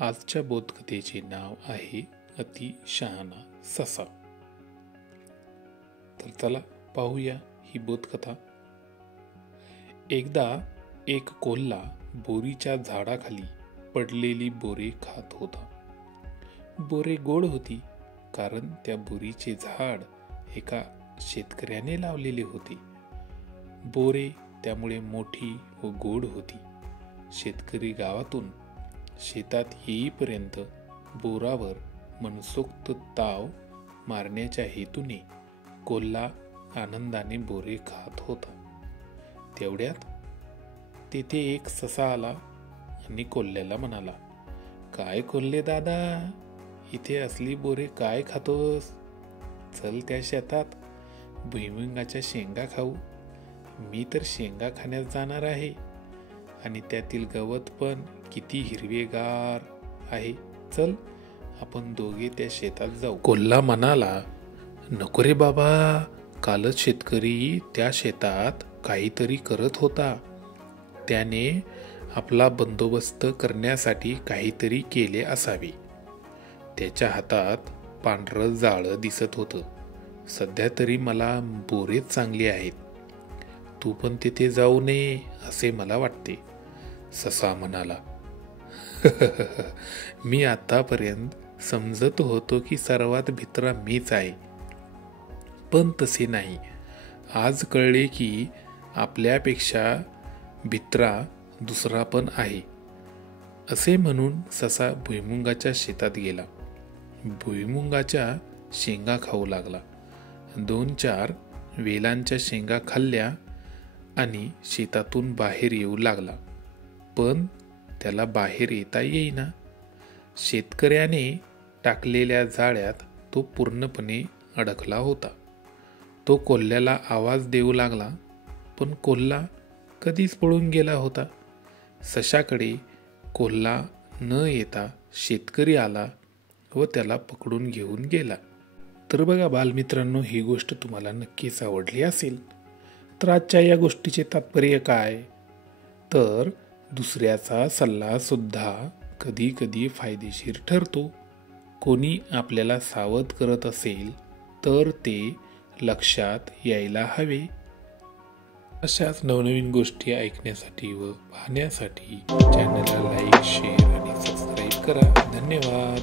आजच्या बोधकथेचे नाव आहे अति शहाणा ससा। तर चला पाहूया ही बोधकथा। एकदा एक कोल्हा बोरीच्या झाडाखाली पडलेली बोरे खात होता। बोरे गोड होती, कारण त्या बोरीचे झाड एका शेतकऱ्याने लावलेले होते। बोरे त्यामुळे मोठी व गोड होती। शेतकरी गावातून शेतात येईपर्यंत बोरावर मनसोक्त ताव मारण्याच्या हेतूने कोल्हा आनंदाने बोरे खात होता। तेवढ्यात तेथे एक ससा आला आणि कोल्ह्याला म्हणाला, "काय कोल्हे दादा, इथे असली बोरे काय खातोस? चल त्या शेतात भुईमुगाच्या शेंगा खाऊ। मी तर शेंगा खाण्यास जाणार आहे आणि त्यातील गवत पण किती हिरवेगार आहे। चल आपण दोघे त्या शेतात जाऊ." कोल्हा म्हणाला, "नको रे बाबा, कालच शेतकरी त्या शेतात काहीतरी करत होता। त्याने आपला बंदोबस्त करण्यासाठी काहीतरी केले असावे। त्याच्या हातात पांढरं जाळं दिसत होतं। सध्या तरी मला बोरेच चांगली आहेत। तू पण तिथे जाऊ नये असे मला वाटते." ससा म्हणाला, "मी आतापर्यंत समजत होतो की सर्वात भित्रा मीच आहे, पण तसे नाही। आज कळले की आपल्यापेक्षा भित्रा दुसरा पण आहे." असे म्हणून ससा भुईमुगाच्या शेतात गेला। भुईमुगाच्या शेंगा खाऊ लागला। 2-4 वेलांच्या शेंगा खाल्ल्या आणि शेतातून बाहेर येऊ लागला, पण त्याला बाहेर येता येईना। शेतकऱ्याने टाकलेल्या जाळ्यात तो पूर्णपणे अडकला होता। तो कोल्ह्याला आवाज देऊ लागला, पण कोल्हा कधीच पळून गेला होता। सशाकडे कोल्हा न येता शेतकरी आला व त्याला पकडून घेऊन गेला। तर बघा बालमित्रांनो, ही गोष्ट तुम्हाला नक्कीच आवडली असेल। तर आजच्या या गोष्टीचे तात्पर्य काय? तर दुसऱ्याचा सल्ला सुद्धा कधी कधी फायदेशीर ठरतो। कोणी आपल्याला सावध करत असेल तर ते लक्षात यायला हवे। अशाच नवनवीन गोष्टी ऐकण्यासाठी व पाहण्यासाठी चॅनलला लाईक, शेअर आणि सबस्क्राईब करा। धन्यवाद।